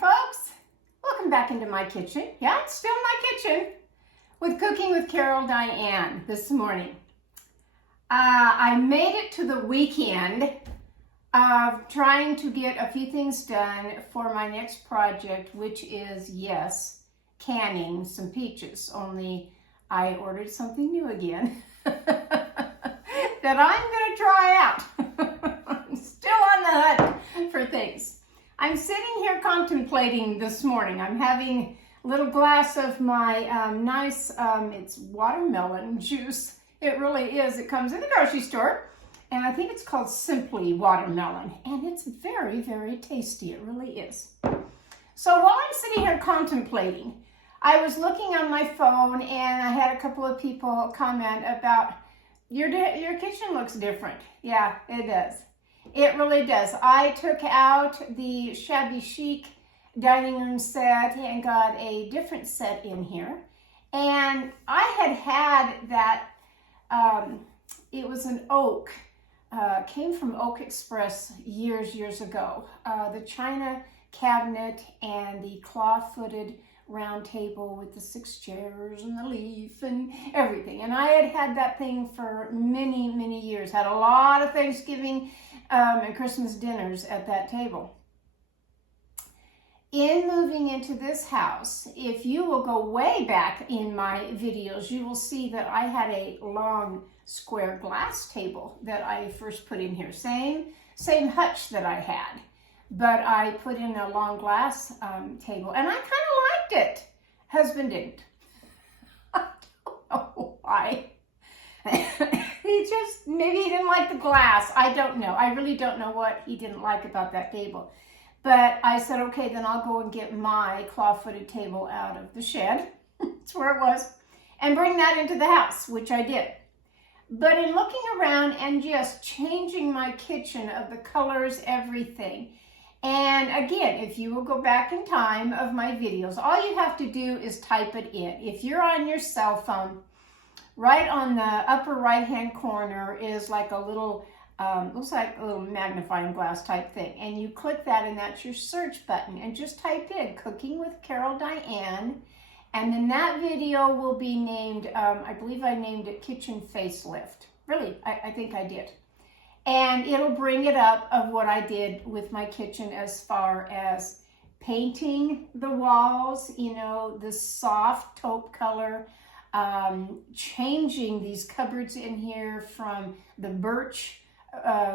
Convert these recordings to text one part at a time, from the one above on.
folks. Welcome back into my kitchen. Yeah, it's still my kitchen with Cooking with Carol Diane this morning. I made it to the weekend of trying to get a few things done for my next project, which is, yes, canning some peaches. Only I ordered something new again that I'm going to try out. I'm still on the hunt for things. I'm sitting here contemplating this morning. I'm having a little glass of my nice, it's watermelon juice. It really is. It comes in the grocery store, and I think it's called Simply Watermelon, and it's very, very tasty. It really is. So while I'm sitting here contemplating, I was looking on my phone, and I had a couple of people comment about, your kitchen looks different. Yeah, it does. It really does. I took out the shabby chic dining room set and got a different set in here. And I had that, it was an oak, came from Oak Express years ago. The china cabinet and the claw-footed round table with the 6 chairs and the leaf and everything. And I had that thing for many years. Had a lot of Thanksgiving and Christmas dinners at that table. In moving into this house, if you will go way back in my videos, you will see that I had a long square glass table that I first put in here. Same hutch that I had, but I put in a long glass table, and I kind of liked it. Husband didn't. I don't know why. Maybe he didn't like the glass. I don't know. I really don't know what he didn't like about that table. But I said, okay, then I'll go and get my claw-footed table out of the shed. That's where it was. And bring that into the house, which I did. But in looking around and just changing my kitchen of the colors, everything. And again, if you will go back in time of my videos, all you have to do is type it in. If you're on your cell phone, right on the upper right-hand corner is like a little, looks like a little magnifying glass type thing. And you click that, and that's your search button. And just type in Cooking with Carol Diane. And then that video will be named, I believe I named it Kitchen Facelift. Really, I think I did. And it'll bring it up of what I did with my kitchen as far as painting the walls, you know, the soft taupe color, changing these cupboards in here from the birch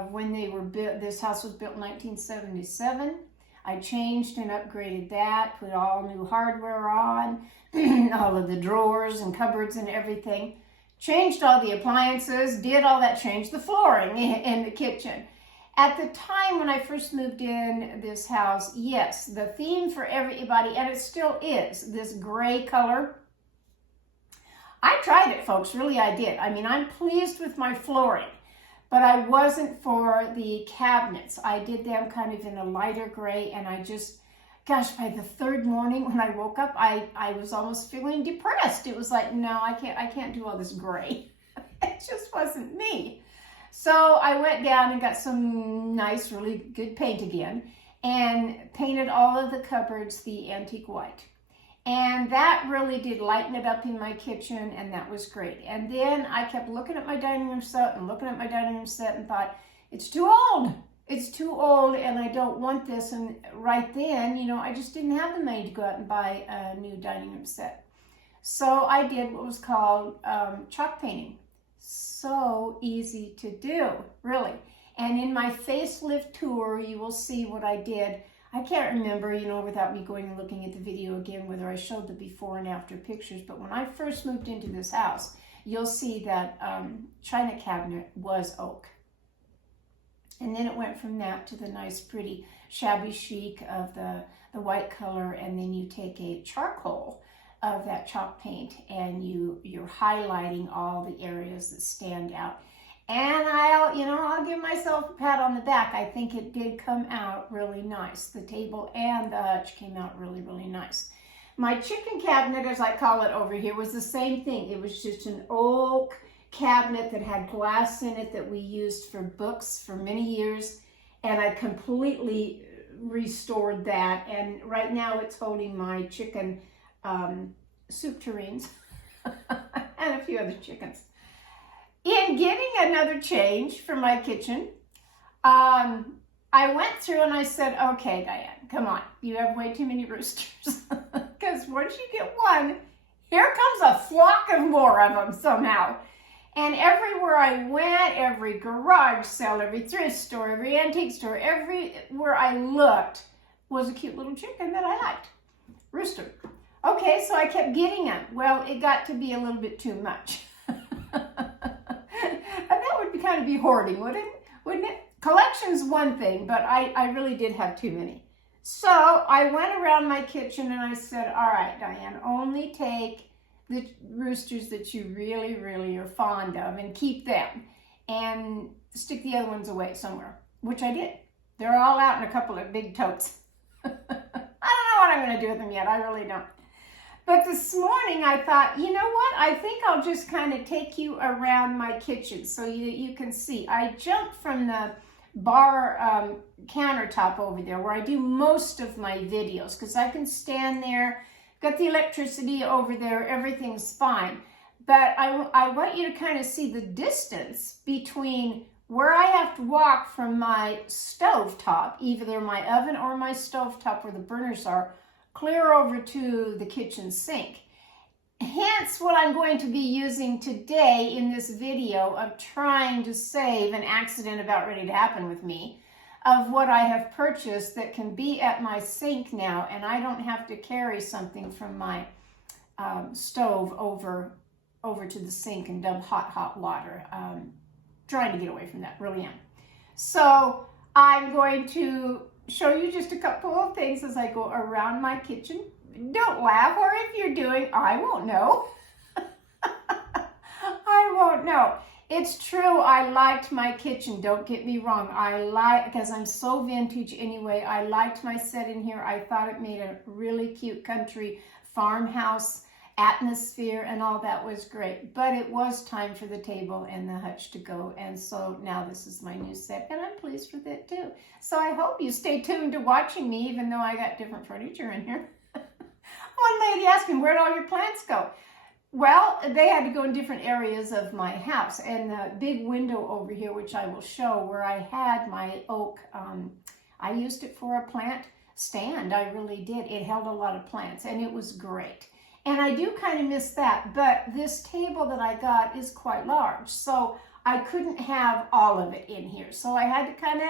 when they were built. This house was built in 1977. I changed and upgraded that, put all new hardware on, all of the drawers and cupboards and everything. Changed all the appliances, did all that, changed the flooring in the kitchen. At the time when I first moved in this house, yes, the theme for everybody, and it still is, this gray color. I tried it, folks, really I did. I mean, I'm pleased with my flooring, but I wasn't for the cabinets. I did them kind of in a lighter gray, and I just, gosh, by the third morning when I woke up, I was almost feeling depressed. It was like, no, I can't do all this gray. It just wasn't me. So I went down and got some nice, really good paint again, and painted all of the cupboards the antique white. And that really did lighten it up in my kitchen, and that was great. And then I kept looking at my dining room set and looking at my dining room set and thought, it's too old. It's too old, and I don't want this. And right then, you know, I just didn't have the money to go out and buy a new dining room set. So I did what was called chalk painting. So easy to do, really. And in my facelift tour, you will see what I did. I can't remember, you know, without me going and looking at the video again, whether I showed the before and after pictures. But when I first moved into this house, you'll see that china cabinet was oak. And then it went from that to the nice, pretty, shabby chic of the white color. And then you take a charcoal of that chalk paint, and you're highlighting all the areas that stand out. And I'll give myself a pat on the back. I think it did come out really nice. The table and the hutch came out really nice. My chicken cabinet, as I call it over here, was the same thing. It was just an oak cabinet that had glass in it that we used for books for many years. And I completely restored that, and right now it's holding my chicken soup tureens and a few other chickens. In getting another change for my kitchen, I went through and I said, okay, Diane, come on. You have way too many roosters. Because once you get one, here comes a flock of more of them somehow. And everywhere I went, every garage sale, every thrift store, every antique store, everywhere I looked was a cute little chicken that I liked. Rooster. Okay, so I kept getting them. Well, it got to be a little bit too much. And that would kind of be hoarding, wouldn't it? Collection's one thing, but I really did have too many. So I went around my kitchen and I said, all right, Diane, only take the roosters that you really, really are fond of and keep them and stick the other ones away somewhere, which I did. They're all out in a couple of big totes. I don't know what I'm going to do with them yet. I really don't. But this morning I thought, you know what? I think I'll just kind of take you around my kitchen so you can see. I jumped from the bar countertop over there where I do most of my videos because I can stand there, got the electricity over there, everything's fine. But I want you to kind of see the distance between where I have to walk from my stove top, either my oven or my stove top where the burners are, clear over to the kitchen sink. Hence what I'm going to be using today in this video of trying to save an accident about ready to happen with me, of what I have purchased that can be at my sink now, and I don't have to carry something from my stove over to the sink and dump hot water. Trying to get away from that, really am. So I'm going to show you just a couple of things as I go around my kitchen. Don't laugh, or if you're doing, I won't know. I won't know. It's true, I liked my kitchen, don't get me wrong. Because I'm so vintage anyway, I liked my set in here. I thought it made a really cute country farmhouse atmosphere and all that was great. But it was time for the table and the hutch to go. And so now this is my new set and I'm pleased with it too. So I hope you stay tuned to watching me, even though I got different furniture in here. One lady asked me, where'd all your plants go? Well, they had to go in different areas of my house. And the big window over here, which I will show, where I had my oak, I used it for a plant stand. I really did. It held a lot of plants and it was great. And I do kind of miss that, but this table that I got is quite large, so I couldn't have all of it in here. So I had to kind of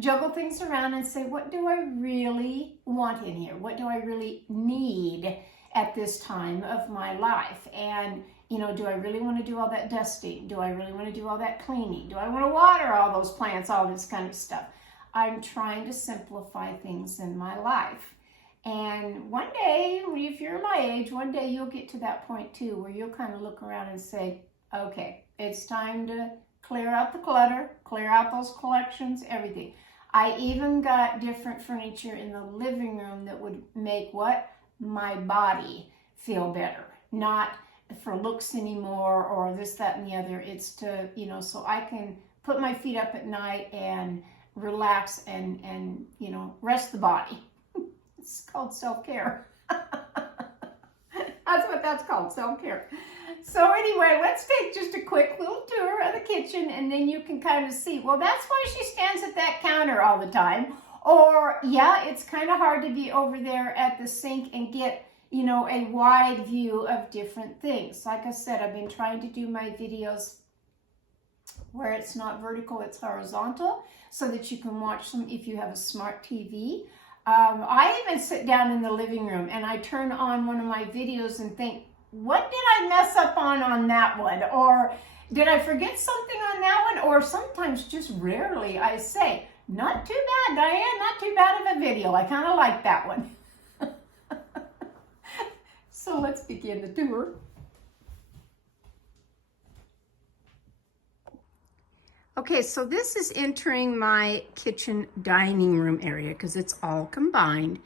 juggle things around and say, what do I really want in here? What do I really need at this time of my life? And, you know, do I really want to do all that dusting? Do I really want to do all that cleaning? Do I want to water all those plants, all this kind of stuff? I'm trying to simplify things in my life. And one day, if you're my age, one day you'll get to that point too, where you'll kind of look around and say, okay, it's time to clear out the clutter, clear out those collections, everything. I even got different furniture in the living room that would make what? My body feel better. Not for looks anymore or this, that, and the other. It's to, you know, so I can put my feet up at night and relax and you know, rest the body. It's called self-care. That's what that's called, self-care. So anyway, let's take just a quick little tour of the kitchen and then you can kind of see, well, that's why she stands at that counter all the time. Or, yeah, it's kind of hard to be over there at the sink and get, you know, a wide view of different things. Like I said, I've been trying to do my videos where it's not vertical, it's horizontal, so that you can watch them if you have a smart TV. I even sit down in the living room and I turn on one of my videos and think, what did I mess up on that one? Or did I forget something on that one? Or sometimes, just rarely, I say, not too bad, Diane, not too bad of a video. I kind of like that one. So let's begin the tour. Okay, so this is entering my kitchen dining room area because it's all combined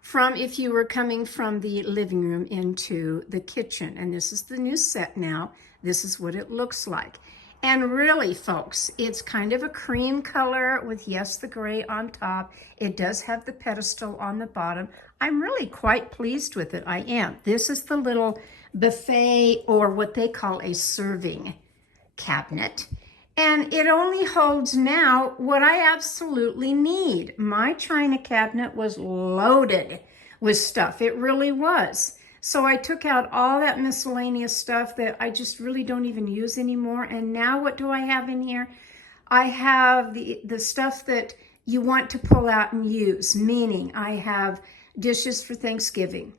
from if you were coming from the living room into the kitchen. And this is the new set now. This is what it looks like. And really, folks, it's kind of a cream color with, yes, the gray on top. It does have the pedestal on the bottom. I'm really quite pleased with it. I am. This is the little buffet, or what they call a serving cabinet. And it only holds now what I absolutely need. My china cabinet was loaded with stuff. It really was. So I took out all that miscellaneous stuff that I just really don't even use anymore. And now what do I have in here? I have the stuff that you want to pull out and use, meaning I have dishes for Thanksgiving.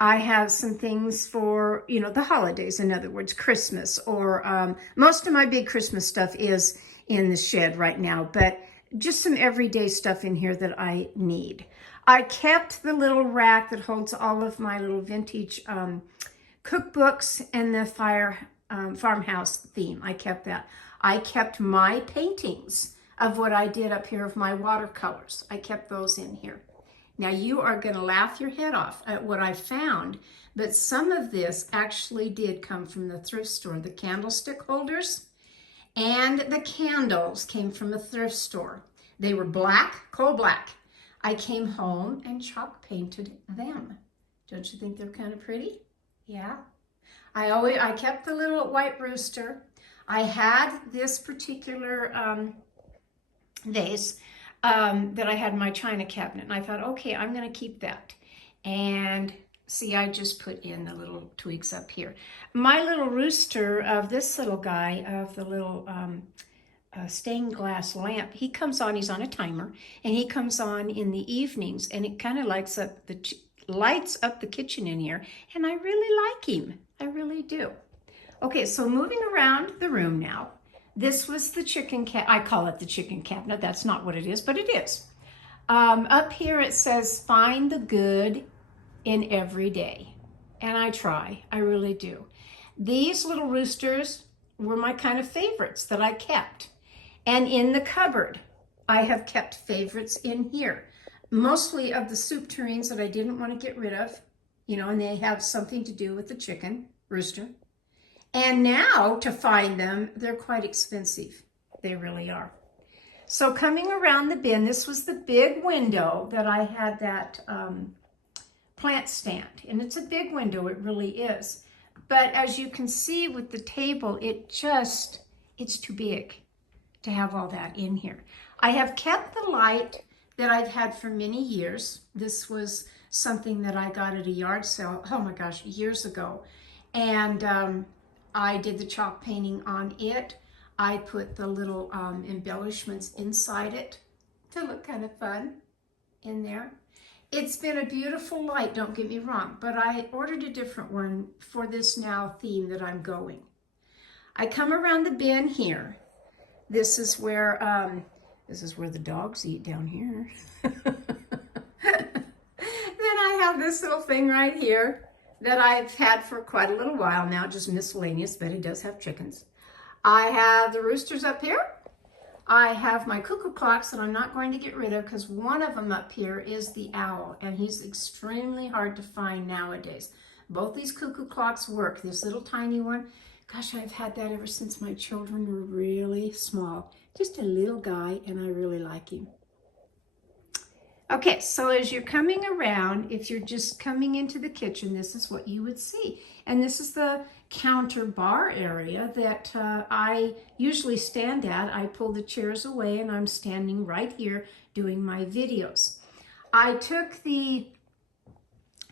I have some things for, you know, the holidays, in other words, Christmas, or most of my big Christmas stuff is in the shed right now, but just some everyday stuff in here that I need. I kept the little rack that holds all of my little vintage cookbooks and the farmhouse theme. I kept that. I kept my paintings of what I did up here of my watercolors. I kept those in here. Now you are going to laugh your head off at what I found, but some of this actually did come from the thrift store. The candlestick holders and the candles came from a thrift store. They were black, coal black. I came home and chalk painted them. Don't you think they're kind of pretty? Yeah. I kept the little white rooster. I had this particular vase that I had in my china cabinet, and I thought, okay, I'm going to keep that. And see, I just put in the little tweaks up here. My little rooster of this little guy, of the little stained glass lamp, he comes on, he's on a timer, and he comes on in the evenings, and it kind of lights up the kitchen in here, and I really like him. I really do. Okay, so moving around the room now. This was the chicken cabinet. I call it the chicken cabinet. That's not what it is, but it is. Up here it says, find the good in every day. And I try. I really do. These little roosters were my kind of favorites that I kept. And in the cupboard, I have kept favorites in here. Mostly of the soup tureens that I didn't want to get rid of, you know, and they have something to do with the chicken rooster. And now to find them, they're quite expensive. They really are. So coming around the bin, this was the big window that I had that plant stand. And it's a big window, it really is. But as you can see with the table, it's too big to have all that in here. I have kept the light that I've had for many years. This was something that I got at a yard sale, oh my gosh, years ago. And I did the chalk painting on it. I put the little embellishments inside it to look kind of fun in there. It's been a beautiful light, don't get me wrong, but I ordered a different one for this now theme that I'm going. I come around the bin here. This is where the dogs eat down here. Then I have this little thing right here that I've had for quite a little while now, just miscellaneous, but it does have chickens. I have the roosters up here. I have my cuckoo clocks that I'm not going to get rid of because one of them up here is the owl, and he's extremely hard to find nowadays. Both these cuckoo clocks work. This little tiny one, gosh, I've had that ever since my children were really small. Just a little guy, and I really like him. Okay, so as you're coming around, if you're just coming into the kitchen, this is what you would see. And this is the counter bar area that I usually stand at. I pull the chairs away and I'm standing right here doing my videos. I took the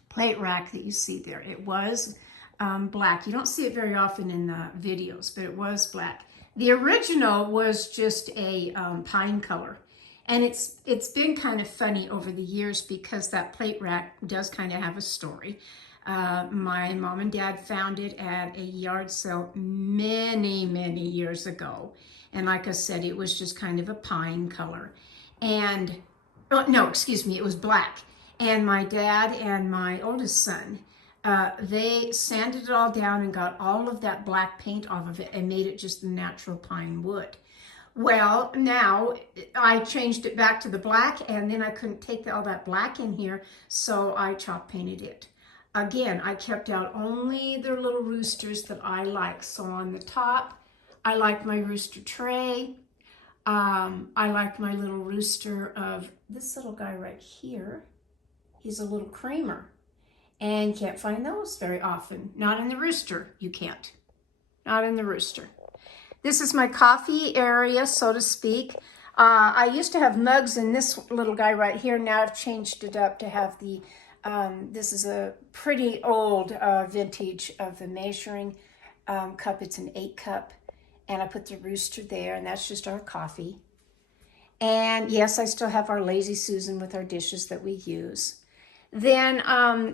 plate rack that you see there. It was black. You don't see it very often in the videos, but it was black. The original was just a pine color. And it's been kind of funny over the years because that plate rack does kind of have a story. My mom and dad found it at a yard sale many, many years ago. And like I said, it was just kind of a pine color. And, no, excuse me, it was black. And my dad and my oldest son, they sanded it all down and got all of that black paint off of it and made it just the natural pine wood. Well, now I changed it back to the black, and then I couldn't take all that black in here, so I chalk painted it. Again, I kept out only the little roosters that I like. So on the top, I like my rooster tray. I like my little rooster of this little guy right here. He's a little creamer. And can't find those very often. Not in the rooster, you can't. Not in the rooster. This is my coffee area, so to speak. I used to have mugs in this little guy right here. Now I've changed it up to have the, this is a pretty old vintage of the measuring cup. It's an 8-cup. And I put the rooster there, and that's just our coffee. And yes, I still have our Lazy Susan with our dishes that we use. Then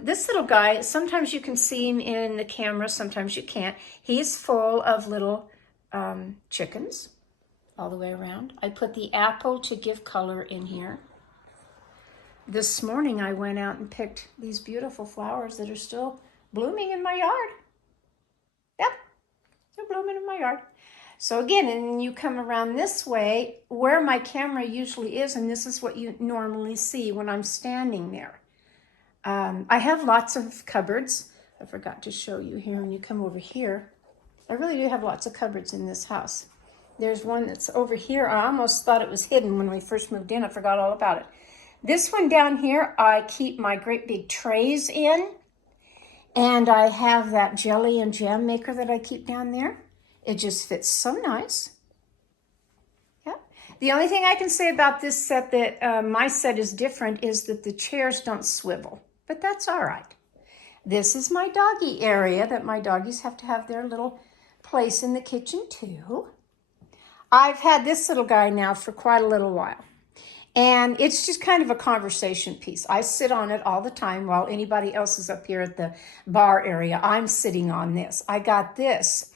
this little guy, sometimes you can see him in the camera, sometimes you can't. He's full of little chickens all the way around. I put the apple to give color in here. This morning I went out and picked these beautiful flowers that are still blooming in my yard. Yep, they're blooming in my yard. So again, and then you come around this way where my camera usually is, and this is what you normally see when I'm standing there. I have lots of cupboards. I forgot to show you here when you come over here. I really do have lots of cupboards in this house. There's one that's over here. I almost thought it was hidden when we first moved in. I forgot all about it. This one down here, I keep my great big trays in. And I have that jelly and jam maker that I keep down there. It just fits so nice. Yeah. The only thing I can say about this set that my set is different is that the chairs don't swivel, but that's all right. This is my doggy area that my doggies have to have their little place in the kitchen too. I've had this little guy now for quite a little while. And it's just kind of a conversation piece. I sit on it all the time while anybody else is up here at the bar area. I'm sitting on this. I got this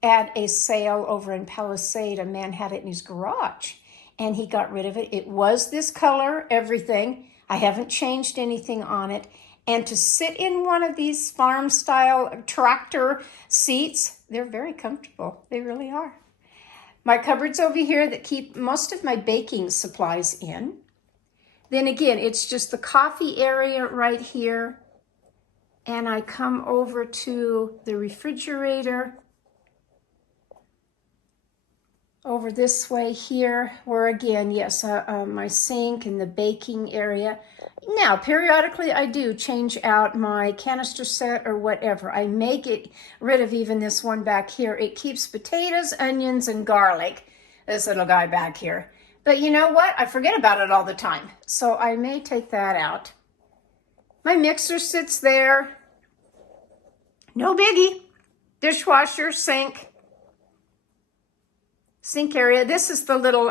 at a sale over in Palisade. A man had it in his garage and he got rid of it. It was this color, everything. I haven't changed anything on it. And to sit in one of these farm style tractor seats, they're very comfortable. They really are. My cupboards over here that keep most of my baking supplies in. Then again, it's just the coffee area right here. And I come over to the refrigerator over this way here, where again, yes, my sink and the baking area. Now, periodically I do change out my canister set or whatever. I may get rid of even this one back here. It keeps potatoes, onions, and garlic, this little guy back here. But you know what? I forget about it all the time. So I may take that out. My mixer sits there. No biggie. Dishwasher, sink area. This is the little,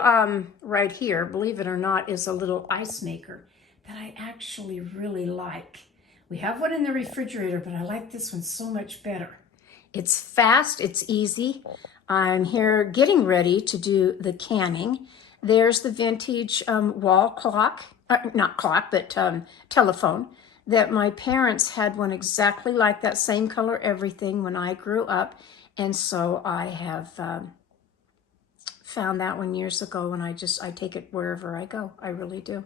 right here, believe it or not, is a little ice maker that I actually really like. We have one in the refrigerator, but I like this one so much better. It's fast, it's easy. I'm here getting ready to do the canning. There's the vintage wall clock, not clock, but telephone, that my parents had one exactly like that, same color, everything, when I grew up. And so I have found that one years ago, and I take it wherever I go. I really do.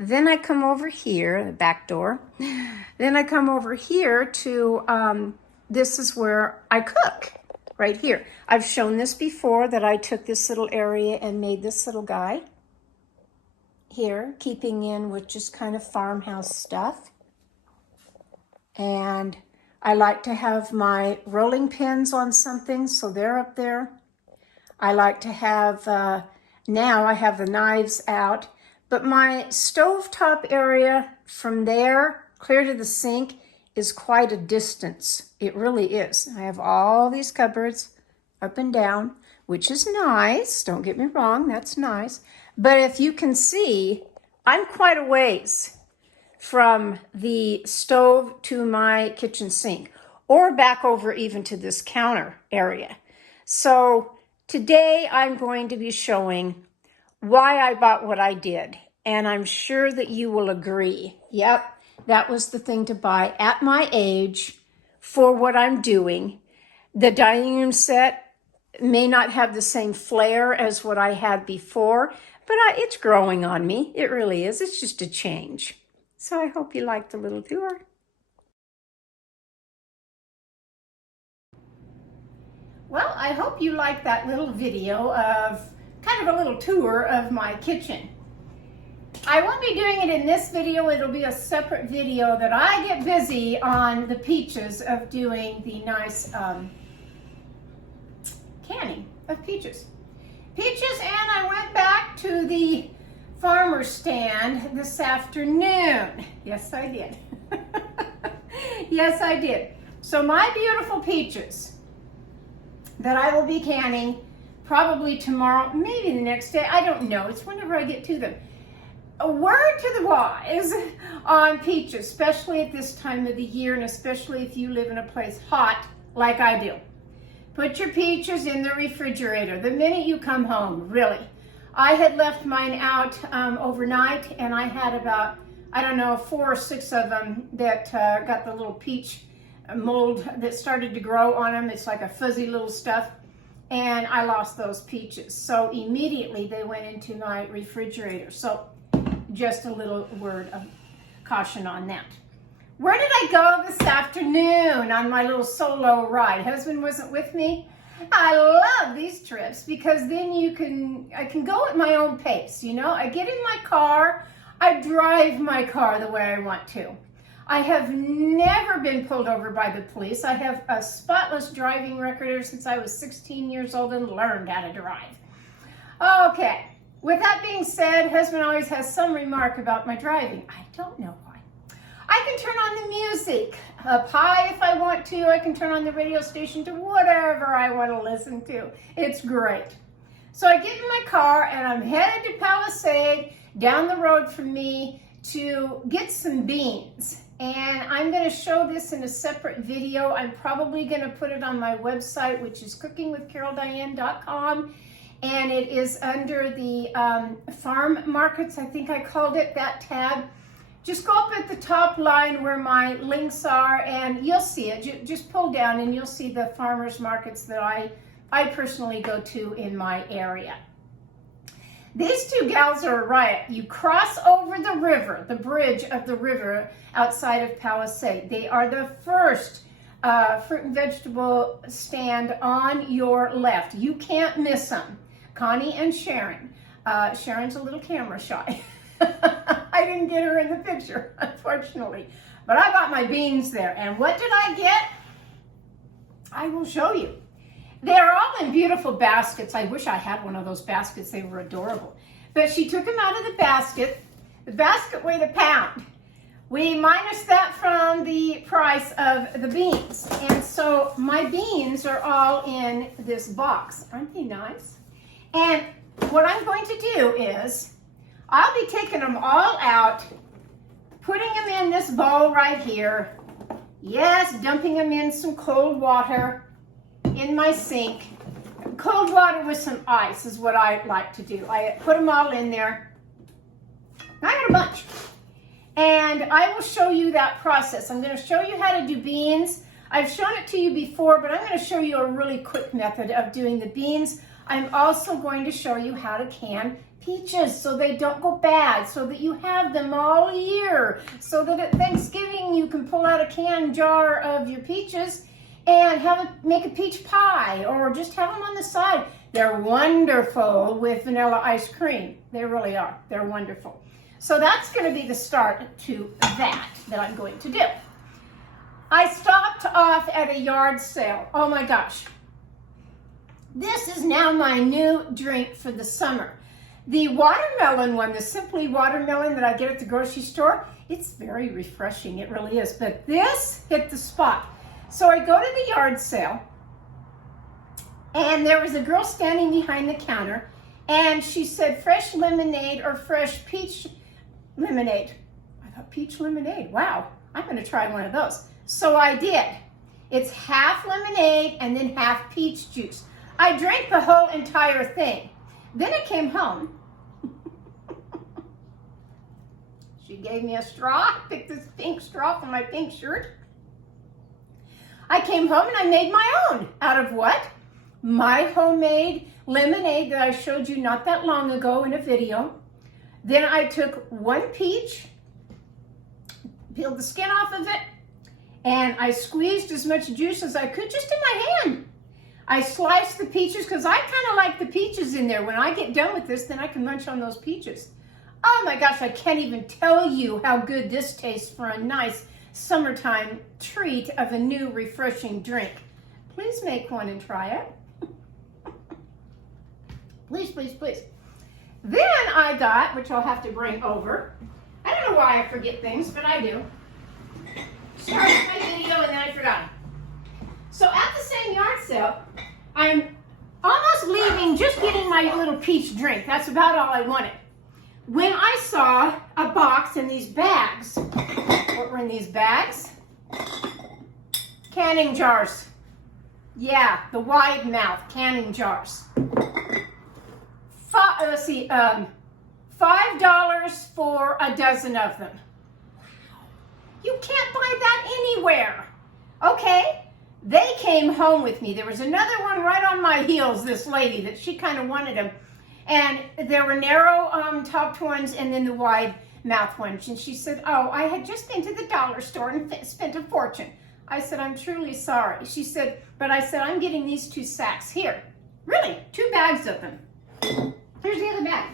Then I come over here, the back door. Then I come over here to, this is where I cook, right here. I've shown this before, that I took this little area and made this little guy here, keeping in with just kind of farmhouse stuff. And I like to have my rolling pins on something, so they're up there. I like to have, now I have the knives out, but my stovetop area from there clear to the sink is quite a distance. It really is. I have all these cupboards up and down, which is nice. Don't get me wrong, that's nice. But if you can see, I'm quite a ways from the stove to my kitchen sink, or back over even to this counter area. So today I'm going to be showing why I bought what I did, and I'm sure that you will agree. Yep, that was the thing to buy at my age for what I'm doing. The dining room set may not have the same flair as what I had before, but it's growing on me. It really is. It's just a change. So I hope you liked the little tour. Well, I hope you liked that little video of kind of a little tour of my kitchen. I won't be doing it in this video. It'll be a separate video that I get busy on the peaches of doing the nice canning of peaches. Peaches, and I went back to the farmer's stand this afternoon. Yes, I did. Yes, I did. So my beautiful peaches that I will be canning probably tomorrow, maybe the next day. I don't know. It's whenever I get to them. A word to the wise on peaches, especially at this time of the year, and especially if you live in a place hot like I do. Put your peaches in the refrigerator the minute you come home, really. I had left mine out overnight, and I had about, I don't know, 4 or 6 of them that got the little peach mold that started to grow on them. It's like a fuzzy little stuff, and I lost those peaches. So immediately they went into my refrigerator. So just a little word of caution on that. Where did I go this afternoon on my little solo ride? Husband wasn't with me. I love these trips because then I can go at my own pace, you know. I get in my car, I drive my car the way I want to. I have never been pulled over by the police. I have a spotless driving record ever since I was 16 years old and learned how to drive. Okay, with that being said, husband always has some remark about my driving. I don't know why. I can turn on the music up high if I want to. I can turn on the radio station to whatever I want to listen to. It's great. So I get in my car and I'm headed to Palisade down the road from me to get some beans. And I'm going to show this in a separate video. I'm probably going to put it on my website, which is cookingwithcaroldiane.com. And it is under the farm markets, I think I called it, that tab. Just go up at the top line where my links are and you'll see it. Just pull down and you'll see the farmers markets that I personally go to in my area. These two gals are a riot. You cross over the river, the bridge of the river outside of Palisade. They are the first fruit and vegetable stand on your left. You can't miss them. Connie and Sharon. Sharon's a little camera shy. I didn't get her in the picture, unfortunately. But I got my beans there. And what did I get? I will show you. They're all in beautiful baskets. I wish I had one of those baskets. They were adorable. But she took them out of the basket. The basket weighed a pound. We minus that from the price of the beans. And so my beans are all in this box. Aren't they nice? And what I'm going to do is I'll be taking them all out, putting them in this bowl right here. Yes, dumping them in some cold water in my sink. Cold water with some ice is what I like to do. I put them all in there. I got a bunch. And I will show you that process. I'm going to show you how to do beans. I've shown it to you before, but I'm going to show you a really quick method of doing the beans. I'm also going to show you how to can peaches so they don't go bad, so that you have them all year, so that at Thanksgiving you can pull out a canned jar of your peaches and make a peach pie, or just have them on the side. They're wonderful with vanilla ice cream. They really are. They're wonderful. So that's going to be the start to that I'm going to do. I stopped off at a yard sale. Oh my gosh. This is now my new drink for the summer. The watermelon one, the Simply Watermelon that I get at the grocery store, it's very refreshing. It really is. But this hit the spot. So I go to the yard sale, and there was a girl standing behind the counter, and she said fresh lemonade or fresh peach lemonade. I thought, peach lemonade? Wow, I'm going to try one of those. So I did. It's half lemonade and then half peach juice. I drank the whole entire thing. Then I came home. She gave me a straw. I picked this pink straw from my pink shirt. I came home and I made my own. Out of what? My homemade lemonade that I showed you not that long ago in a video. Then I took one peach, peeled the skin off of it, and I squeezed as much juice as I could just in my hand. I sliced the peaches because I kind of like the peaches in there. When I get done with this, then I can munch on those peaches. Oh my gosh, I can't even tell you how good this tastes for a nice summertime treat of a new refreshing drink. Please make one and try it. Please, please, please. Then I got, which I'll have to bring over. I don't know why I forget things, but I do. Started my video and then I forgot. So at the same yard sale, I'm almost leaving, just getting my little peach drink. That's about all I wanted. When I saw a box in these bags. What were in these bags? Canning jars. Yeah, the wide mouth canning jars. Let's see, $5 for a dozen of them. You can't buy that anywhere. Okay, they came home with me. There was another one right on my heels, this lady, that she kind of wanted them. And there were narrow topped ones and then the wide mouth ones. And she said, oh, I had just been to the dollar store and spent a fortune. I said, I'm truly sorry. She said, but I said, I'm getting these 2 sacks here. Really, 2 bags of them. Here's the other bag.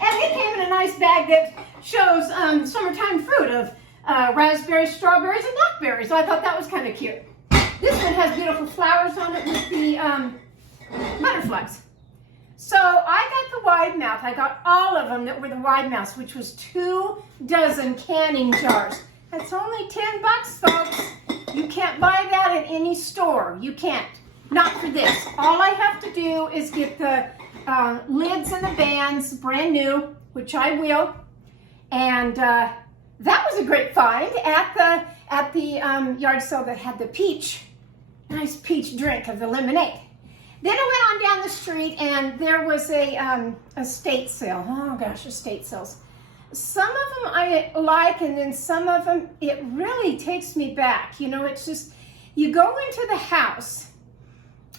And it came in a nice bag that shows summertime fruit of raspberries, strawberries, and blackberries. So I thought that was kind of cute. This one has beautiful flowers on it with the butterflies. So I got the wide mouth. I got all of them that were the wide mouths, which was 2 dozen canning jars. That's only $10, folks. You can't buy that in any store. You can't. Not for this. All I have to do is get the lids and the bands brand new, which I will. And that was a great find at the yard sale that had the nice peach drink of the lemonade. Then I went on down the street and there was a estate sale. Oh gosh, estate sales. Some of them I like, and then some of them, it really takes me back. You know, it's just, you go into the house,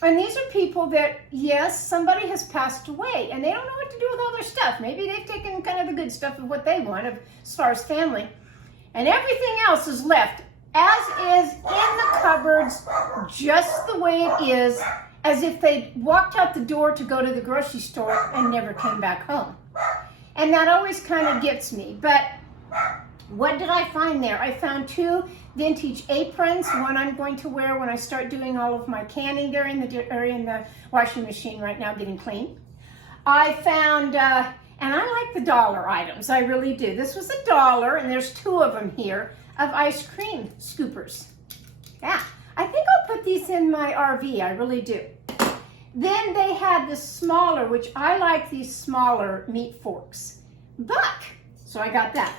and these are people that, yes, somebody has passed away, and they don't know what to do with all their stuff. Maybe they've taken kind of the good stuff of what they want as far as family, and everything else is left as is in the cupboards, just the way it is, as if they walked out the door to go to the grocery store and never came back home. And that always kind of gets me. But what did I find there? I found 2 vintage aprons. One I'm going to wear when I start doing all of my canning. They're in the washing machine right now getting clean. I found, and I like the dollar items. I really do. This was $1, and there's 2 of them here, of ice cream scoopers. Yeah, I think I'll put these in my RV. I really do. Then they had the smaller, which I like these smaller meat forks. Buck. So I got that.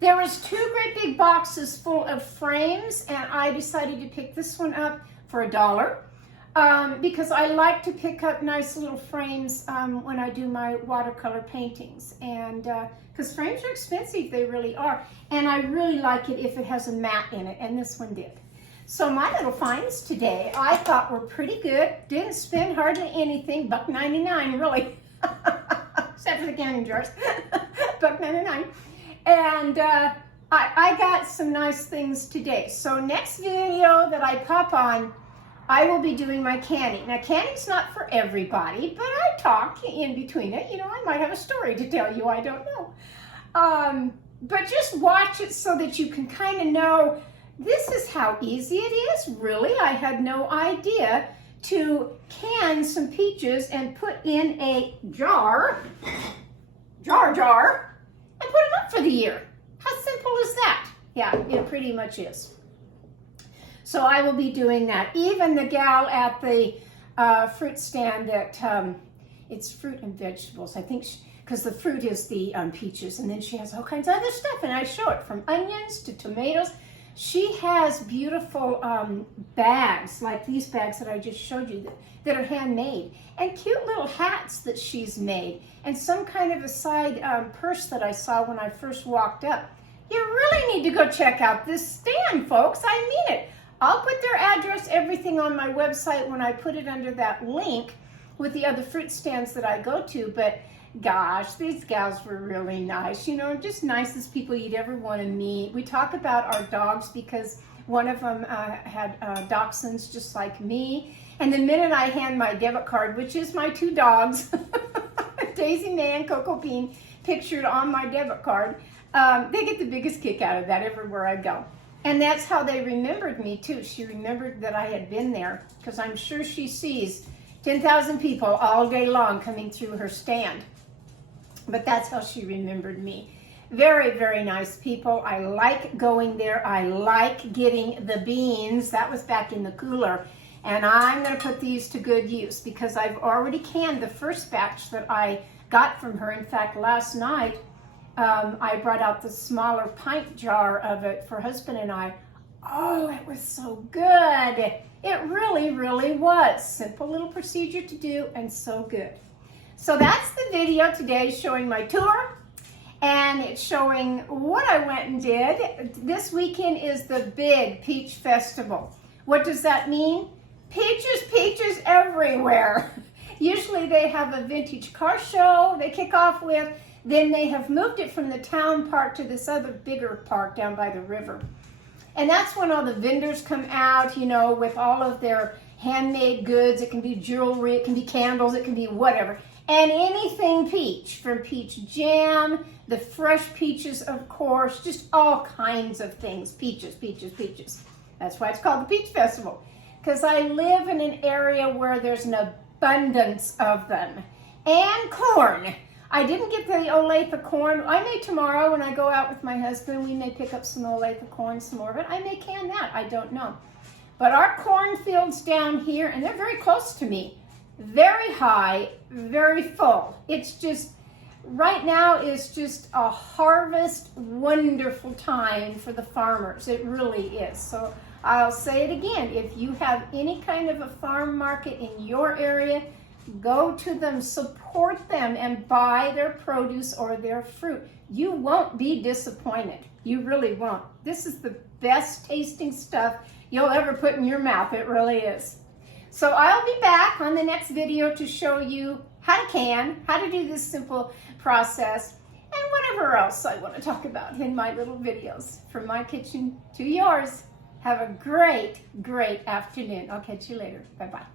There was 2 great big boxes full of frames, and I decided to pick this one up for $1 because I like to pick up nice little frames when I do my watercolor paintings. And because frames are expensive, they really are. And I really like it if it has a mat in it, and this one did. So my little finds today, I thought were pretty good. Didn't spend hardly anything, $1.99 really, except for the canning jars, $1.99. And I got some nice things today. So next video that I pop on, I will be doing my canning. Now canning's not for everybody, but I talk in between it. You know, I might have a story to tell you, I don't know. But just watch it so that you can kind of know, this is how easy it is. Really, I had no idea to can some peaches and put in a jar, and put them up for the year. How simple is that? Yeah, it pretty much is. So I will be doing that. Even the gal at the fruit stand that, it's fruit and vegetables, I think, because the fruit is the peaches, and then she has all kinds of other stuff, and I show it from onions to tomatoes. She has beautiful bags, like these bags that I just showed you, that are handmade, and cute little hats that she's made, and some kind of a side purse that I saw when I first walked up. You really need to go check out this stand, folks. I mean it. I'll put their address, everything on my website when I put it under that link with the other fruit stands that I go to, but gosh, these gals were really nice, you know, just nicest people you'd ever want to meet. We talk about our dogs because One of them had dachshunds just like me. And the minute I hand my debit card, which is my 2 dogs, Daisy May and Coco Bean, pictured on my debit card, they get the biggest kick out of that everywhere I go. And that's how they remembered me too. She remembered that I had been there, because I'm sure she sees 10,000 people all day long coming through her stand. But that's how she remembered me. Very, very nice people. I like going there. I like getting the beans. That was back in the cooler. And I'm going to put these to good use because I've already canned the first batch that I got from her. In fact, last night, I brought out the smaller pint jar of it for husband and I. Oh, it was so good. It really, really was. Simple little procedure to do and so good. So that's the video today showing my tour, and it's showing what I went and did. This weekend is the big Peach Festival. What does that mean? Peaches, peaches everywhere. Usually they have a vintage car show they kick off with. Then they have moved it from the town park to this other bigger park down by the river. And that's when all the vendors come out, you know, with all of their handmade goods. It can be jewelry, it can be candles, it can be whatever. And anything peach, from peach jam, the fresh peaches, of course, just all kinds of things. Peaches, peaches, peaches. That's why it's called the Peach Festival. Because I live in an area where there's an abundance of them. And corn. I didn't get the Olathe corn. I may tomorrow when I go out with my husband, we may pick up some Olathe corn, some more of it. I may can that, I don't know. But our cornfields down here, and they're very close to me, very high, very full. It's just, right now is just a harvest, wonderful time for the farmers. It really is. So I'll say it again, if you have any kind of a farm market in your area, go to them, support them, and buy their produce or their fruit. You won't be disappointed. You really won't. This is the best tasting stuff you'll ever put in your mouth. It really is. So I'll be back on the next video to show you how to can, how to do this simple process, and whatever else I want to talk about in my little videos. From my kitchen to yours. Have a great, great afternoon. I'll catch you later. Bye-bye.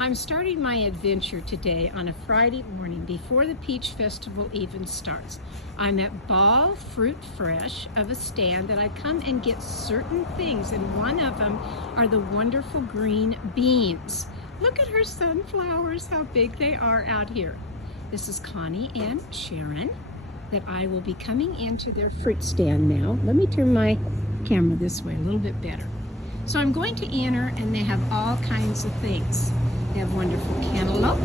I'm starting my adventure today on a Friday morning before the Peach Festival even starts. I'm at Ball Fruit Fresh of a stand that I come and get certain things, and one of them are the wonderful green beans. Look at her sunflowers, how big they are out here. This is Connie and Sharon that I will be coming into their fruit stand now. Let me turn my camera this way a little bit better. So I'm going to enter, and they have all kinds of things. They have wonderful cantaloupe,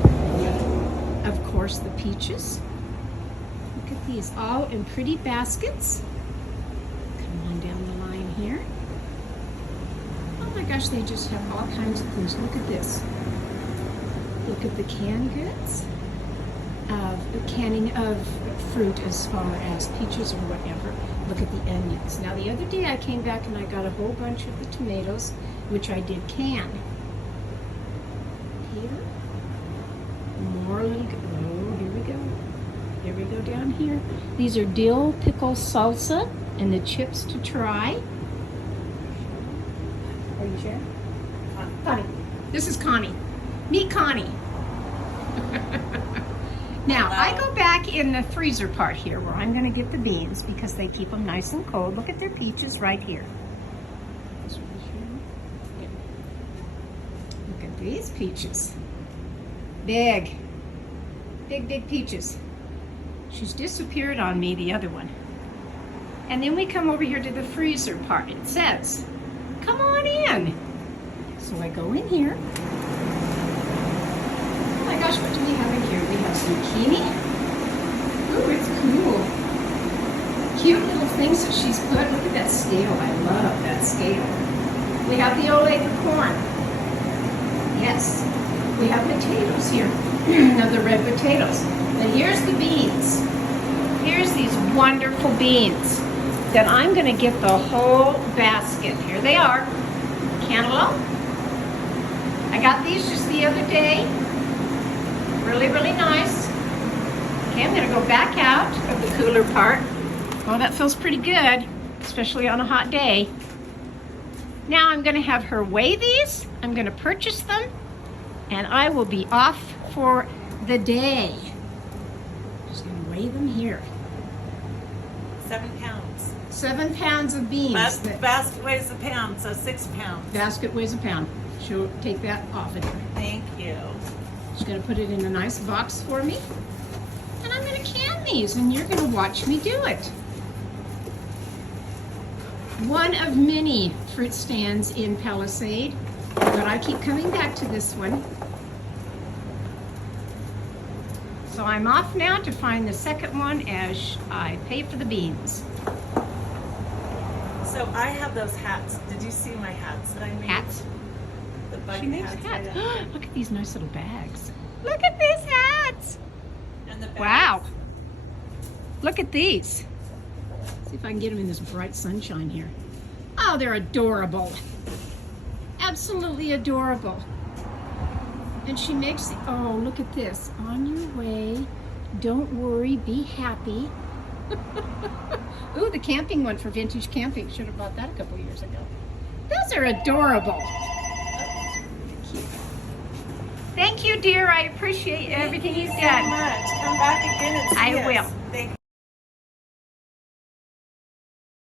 of course the peaches. Look at these, all in pretty baskets. Come on down the line here. Oh my gosh, they just have all kinds of things. Look at this. Look at the canned goods, the canning of fruit as far as peaches or whatever. Look at the onions. Now the other day I came back and I got a whole bunch of the tomatoes, which I did can. Here, more little, oh, here we go. Here we go down here. These are dill pickle salsa and the chips to try. Are you sure? Connie. This is Connie. Meet Connie. Now, I go back in the freezer part here where I'm going to get the beans because they keep them nice and cold. Look at their peaches right here. Look at these peaches. Big. Big, big peaches. She's disappeared on me, the other one. And then we come over here to the freezer part. It says, come on in. So I go in here. Oh my gosh, what do we have in here? We have zucchini. Ooh, it's cool. Cute little things that she's put. Look at that scale. I love that scale. We have the Olathe corn. Yes. We have potatoes here. Now the red potatoes. But here's the beans. Here's these wonderful beans that I'm going to get the whole basket. Here they are. Cantaloupe. I got these just the other day. Really, really nice. Okay, I'm gonna go back out of the cooler part. Oh, that feels pretty good, especially on a hot day. Now I'm gonna have her weigh these. I'm gonna purchase them, and I will be off for the day. Just gonna weigh them here. 7 pounds. 7 pounds of beans. Basket weighs a pound, so 6 pounds. Basket weighs a pound. She'll take that off of there. Thank you. She's gonna put it in a nice box for me. And I'm gonna can these, and you're gonna watch me do it. One of many fruit stands in Palisade, but I keep coming back to this one. So I'm off now to find the second one as I pay for the beans. So I have those hats. Did you see my hats that I made? Hats? The bug She makes hats. hats. Look at these nice little bags. Look at these hats. And the bags. Wow. Look at these. See if I can get them in this bright sunshine here. Oh, they're adorable. Absolutely adorable. And she makes the, oh, look at this. On your way, don't worry, be happy. Ooh, the camping one for Vintage Camping. Should have bought that a couple years ago. Those are adorable. Thank you, dear. I appreciate everything you've Thank you done. so much. Come back again and see I us. will.